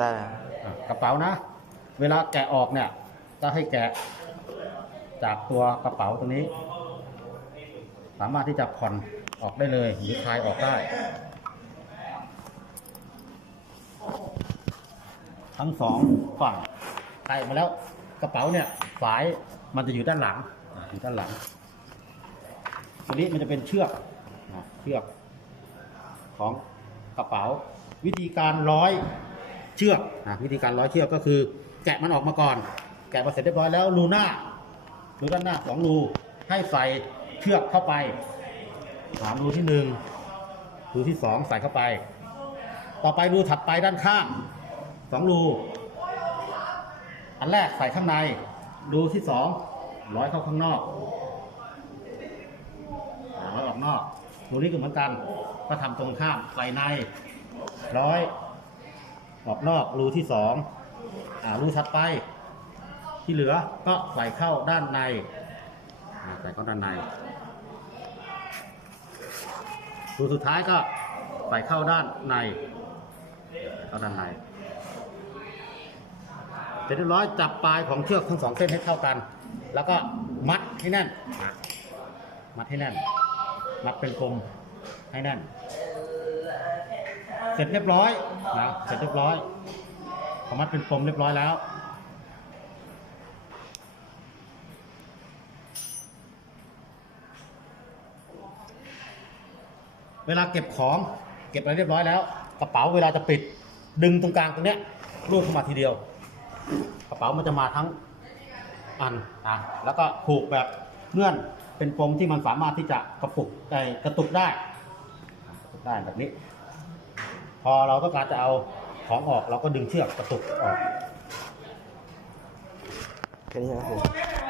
ได้อะกระเป๋านะ เวลาแกะออกเนี่ยก็ให้แกะจากตัวกระเป๋าตรงนี้ สามารถที่จะผ่อนออกได้เลยหรือคลายออกได้ ทั้งสองฝั่งคลายออกมาแล้วกระเป๋าเนี่ยฝายมันจะอยู่ด้านหลังอะอยู่ด้านหลังตัวนี้มันจะเป็นเชือกนะเชือก ของกระเป๋าวิธีการร้อย เชือกอะวิธีการร้อยเชือกก็คือ แกะมันออกมาก่อน แกะมาเสร็จเรียบร้อยแล้วรูหน้ารูด้านหน้าสองรูให้ใส่เชือกเข้าไปสามรูที่หนึ่งรูที่สองใส่เข้าไป ต่อไปรูถัดไปด้านข้างสองรูอันแรกใส่ข้างใน รูที่สองร้อยเข้าข้างนอกอ่าร้อยออกนอกรูนี้ก็เหมือนกัน ก็ทำตรงข้ามใส่ในร้อย ออกนอกรูที่สองอ่ารูถัดไป ที่เหลือก็ใส่เข้าด้านในใส่เข้าด้านใน รูสุดท้ายก็ใส่เข้าด้านในใส่เข้าด้านในเสร็จเรียบร้อยจับปลายของเชือกทั้งสองเส้นให้เท่ากัน แล้วก็มัดให้แน่น มัดให้แน่น มัดเป็นกลมให้แน่น เสร็จเรียบร้อยนะเสร็จเรียบร้อยพอมัดเป็นปมเรียบร้อยแล้ว เวลาเก็บของเก็บอะไรเรียบร้อยแล้ว กระเป๋าเวลาจะปิด ดึงตรงกลางตรงเนี้ยรูดเข้ามาทีเดียว กระเป๋ามันจะมาทั้งอันนะแล้วก็ผูกแบบเงื่อนเป็นปมที่มันสามารถที่จะกระปุกไอ้กระตุกได้กระตุกได้แบบนี้ อเราต้องการจะเอาของออกเราก็ดึงเชือกกระตุกออกแค่นี้นะครับผม